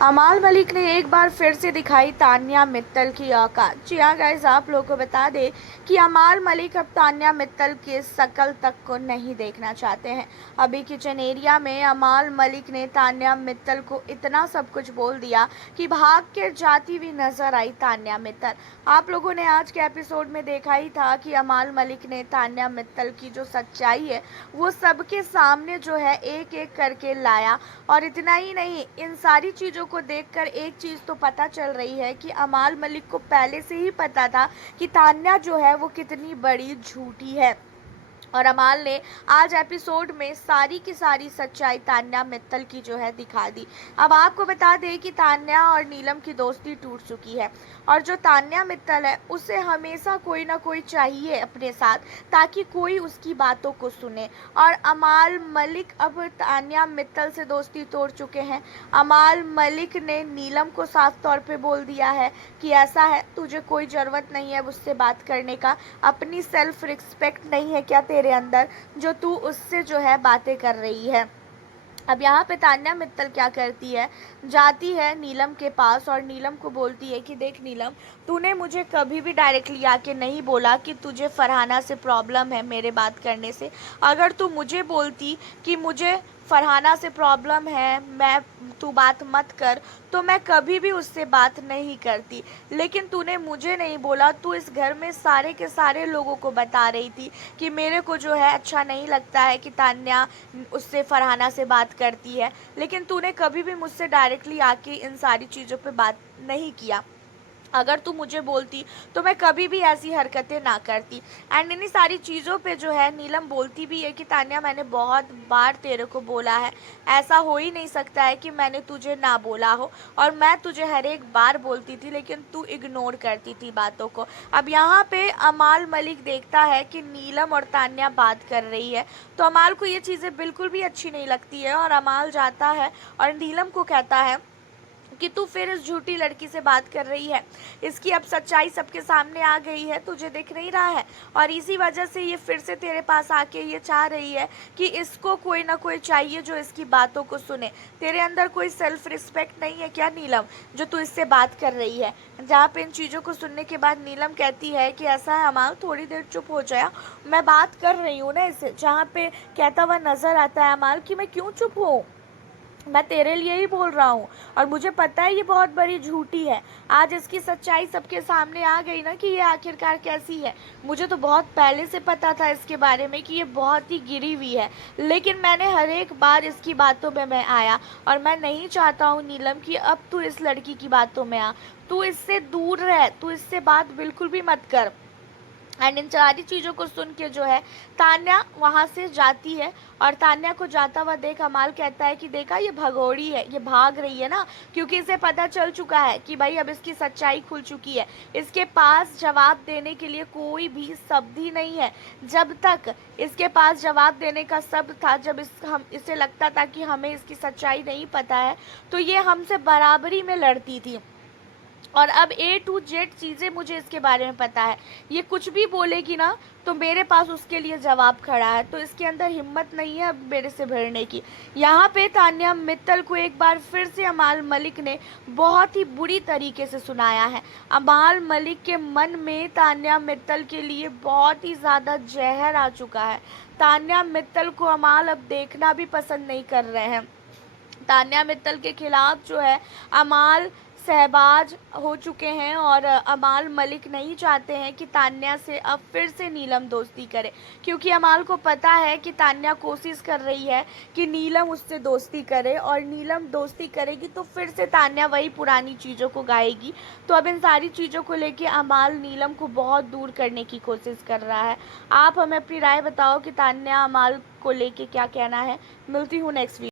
अमाल मलिक ने एक बार फिर से दिखाई तान्या मित्तल की औकात। जी हाँ गाइस, आप लोगों को बता दें कि अमाल मलिक अब तान्या मित्तल के शकल तक को नहीं देखना चाहते हैं। अभी किचन एरिया में अमाल मलिक ने तान्या मित्तल को इतना सब कुछ बोल दिया कि भाग के जाती हुई नजर आई तान्या मित्तल। आप लोगों ने आज के एपिसोड में देखा ही था कि अमाल मलिक ने तान्या मित्तल की जो सच्चाई है वो सबके सामने जो है एक एक करके लाया। और इतना ही नहीं, इन सारी चीज़ों को देखकर एक चीज़ तो पता चल रही है कि अमाल मलिक को पहले से ही पता था कि तान्या जो है वो कितनी बड़ी झूठी है। और अमाल ने आज एपिसोड में सारी की सारी सच्चाई तान्या मित्तल की जो है दिखा दी। अब आपको बता दें कि तान्या और नीलम की दोस्ती टूट चुकी है और जो तान्या मित्तल है उसे हमेशा कोई ना कोई चाहिए अपने साथ, ताकि कोई उसकी बातों को सुने। और अमाल मलिक अब तान्या मित्तल से दोस्ती तोड़ चुके हैं। अमाल मलिक ने नीलम को साफ तौर पे बोल दिया है कि ऐसा है, तुझे कोई ज़रूरत नहीं है उससे बात करने का। अपनी सेल्फ रिस्पेक्ट नहीं है क्या तेरे अंदर, जो तू उससे जो है बातें कर रही है। अब यहाँ पे तान्या मित्तल क्या करती है, जाती है नीलम के पास और नीलम को बोलती है कि देख नीलम, तूने मुझे कभी भी डायरेक्टली आके नहीं बोला कि तुझे फरहाना से प्रॉब्लम है मेरे बात करने से। अगर तू मुझे बोलती कि मुझे फरहाना से प्रॉब्लम है, मैं तू बात मत कर, तो मैं कभी भी उससे बात नहीं करती। लेकिन तूने मुझे नहीं बोला, तू इस घर में सारे के सारे लोगों को बता रही थी कि मेरे को जो है अच्छा नहीं लगता है कि तान्या उससे फरहाना से बात करती है। लेकिन तूने कभी भी मुझसे डायरेक्टली आके इन सारी चीज़ों पे बात नहीं किया। अगर तू मुझे बोलती तो मैं कभी भी ऐसी हरकतें ना करती। एंड इन्हीं सारी चीज़ों पे जो है नीलम बोलती भी है कि तान्या, मैंने बहुत बार तेरे को बोला है, ऐसा हो ही नहीं सकता है कि मैंने तुझे ना बोला हो। और मैं तुझे हर एक बार बोलती थी लेकिन तू इग्नोर करती थी बातों को। अब यहाँ पे अमाल मलिक देखता है कि नीलम और तान्या बात कर रही है, तो अमाल को ये चीज़ें बिल्कुल भी अच्छी नहीं लगती है। और अमाल जाता है और नीलम को कहता है कि तू फिर इस झूठी लड़की से बात कर रही है। इसकी अब सच्चाई सबके सामने आ गई है, तुझे दिख नहीं रहा है। और इसी वजह से ये फिर से तेरे पास आके ये चाह रही है कि इसको कोई ना कोई चाहिए जो इसकी बातों को सुने। तेरे अंदर कोई सेल्फ रिस्पेक्ट नहीं है क्या नीलम, जो तू इससे बात कर रही है। जहाँ पे इन चीज़ों को सुनने के बाद नीलम कहती है कि ऐसा है अमाल, थोड़ी देर चुप हो जाया, मैं बात कर रही हूँ ना इससे। जहाँ पे कहता हुआ नजर आता है अमाल कि मैं क्यों चुप हूँ, मैं तेरे लिए ही बोल रहा हूँ। और मुझे पता है ये बहुत बड़ी झूठी है। आज इसकी सच्चाई सबके सामने आ गई ना कि ये आखिरकार कैसी है। मुझे तो बहुत पहले से पता था इसके बारे में कि ये बहुत ही गिरी हुई है, लेकिन मैंने हर एक बार इसकी बातों में मैं आया। और मैं नहीं चाहता हूँ नीलम कि अब तू इस लड़की की बातों में आ, तू इससे दूर रह, तू इससे बात बिल्कुल भी मत कर। एंड इन सारी चीज़ों को सुन के जो है तान्या वहाँ से जाती है। और तान्या को जाता हुआ देख अमाल कहता है कि देखा, ये भगोड़ी है, ये भाग रही है ना, क्योंकि इसे पता चल चुका है कि भाई अब इसकी सच्चाई खुल चुकी है। इसके पास जवाब देने के लिए कोई भी शब्द ही नहीं है। जब तक इसके पास जवाब देने का शब्द था, जब इसे लगता था कि हमें इसकी सच्चाई नहीं पता है, तो ये हमसे बराबरी में लड़ती थी। और अब A to Z चीज़ें मुझे इसके बारे में पता है। ये कुछ भी बोलेगी ना तो मेरे पास उसके लिए जवाब खड़ा है, तो इसके अंदर हिम्मत नहीं है अब मेरे से भिड़ने की। यहाँ पे तान्या मित्तल को एक बार फिर से अमाल मलिक ने बहुत ही बुरी तरीके से सुनाया है। अमाल मलिक के मन में तान्या मित्तल के लिए बहुत ही ज़्यादा जहर आ चुका है। तान्या मित्तल को अमाल अब देखना भी पसंद नहीं कर रहे हैं। तान्या मित्तल के खिलाफ जो है अमाल सहबाज हो चुके हैं। और अमाल मलिक नहीं चाहते हैं कि तान्या से अब फिर से नीलम दोस्ती करे, क्योंकि अमाल को पता है कि तान्या कोशिश कर रही है कि नीलम उससे दोस्ती करे, और नीलम दोस्ती करेगी तो फिर से तान्या वही पुरानी चीज़ों को गाएगी। तो अब इन सारी चीज़ों को लेके अमाल नीलम को बहुत दूर करने की कोशिश कर रहा है। आप हमें अपनी राय बताओ कि तान्या अमाल को लेके क्या कहना है। मिलती हूँ नेक्स्ट वीडियो।